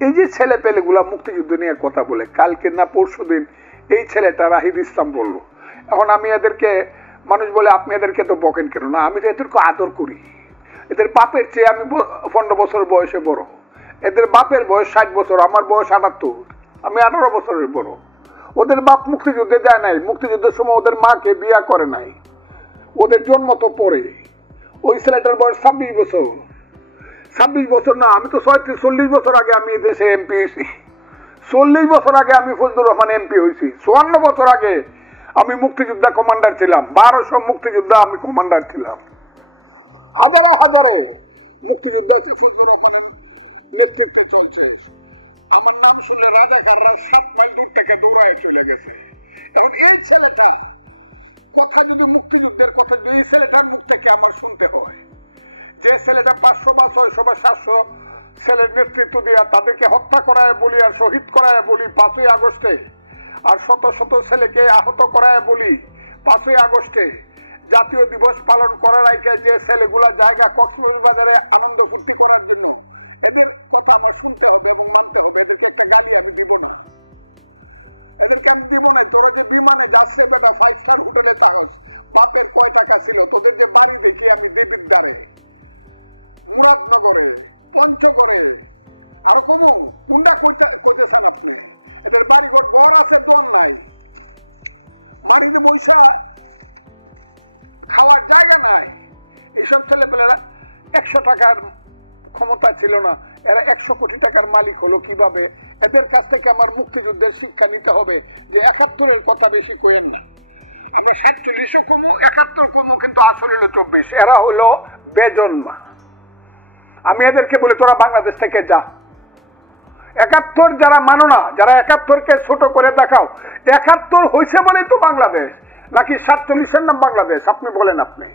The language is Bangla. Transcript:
এই যে ছেলে পেলেগুলা মুক্তিযুদ্ধ নিয়ে কথা বলে, কালকে না পরশু দিন এই ছেলেটা রাহিদ ইসলাম বলল। এখন আমি এদেরকে, মানুষ বলে আপনি এদেরকে তো বকেন কেন? না, আমি তো এদেরকে আদর করি। এদের বাপের চেয়ে আমি 15 বছর বয়সে বড়। এদের বাপের বয়স 60 বছর, আমার বয়স 78, আমি 18 বছরের বড়। ওদের বাপ মুক্তিযুদ্ধে যায় নাই, মুক্তিযুদ্ধের সময় ওদের মাকে বিয়া করে নাই, ওদের জন্ম তো পরে। ওই ছেলেটার বয়স 26 বছর। 26 বছর না, আমি তো 40 বছর আগে আমি দেশে এমপি হয়েছি। 40 বছর আগে আমি ফজলুর রহমান এমপি হয়েছি। 54 বছর আগে আমি মুক্তিযোদ্ধা কমান্ডার ছিলাম। 1200 মুক্তিযোদ্ধা আমি কমান্ডার ছিলাম। হাজারে হাজারে মুক্তিযোদ্ধা ফজলুর রহমানের নেতৃত্বে চলছে। আমার নাম শুনলে রাজাকাররা 7 মাইল দূর থেকে দৌড়ায় চলে গেছে। এখন এই ছেলেটা কথা যদি মুক্তিযুদ্ধের কথা যদি এই ছেলেটার মুখ থেকে আমার শুনতে হয়, যে ছেলেটা 500 বা 600 বা 700 ছেলের নেতৃত্ব দিয়া তাদেরকে হত্যা করায় বলি আর শহীদ করায় বলি 5ই আগস্টে, আর শত শত ছেলেকে আহত করায় বলি 5ই আগস্টে, জাতীয় দিবস পালন করার আগে যে ছেলেগুলা জায়গা কক্সবাজারে আনন্দ ফুর্তি করার জন্য, এদের কথা আমার শুনতে হবে এবং মানতে হবে। এদেরকে একটা গালি আমি দিব না, এদেরকে আমি দিব না। তোরা যে বিমানে যাচ্ছে বেটা 5 স্টার হোটেলে থাকস, বাপের কয় টাকা ছিল? তোদের যে বাড়ি দেখি আমি দেবিদ্বারে, মুরাদনগরে, পঞ্চগড়ে, আরো কমু কোনটা কইতেছেন আপনি? এদের বাড়িঘর ঘর আছে, দোয়ার নাই, মাটিতে বৈশা খাওয়ার জায়গা নাই। এইসব ছেলেপেলেরা 100 টাকার ক্ষমতা ছিল না, এরা 100 কোটি টাকার মালিক হলো কিভাবে? এদের কাছ থেকে আমার মুক্তিযুদ্ধের শিক্ষা নিতে হবে যে 71-এর কথা বেশি কইেন না। আমরা 47ও কমু, 71 কমু, কিন্তু আসলে হলো 24। এরা হলো বেজন্মা। আমি এদেরকে বলি তোরা বাংলাদেশ থেকে যা। 71 যারা মানো না, যারা 71কে ছোট করে দেখাও, 71 হয়েছে বলেই তো বাংলাদেশ, নাকি 47-এর নাম বাংলাদেশ? আপনি বলেন। আপনি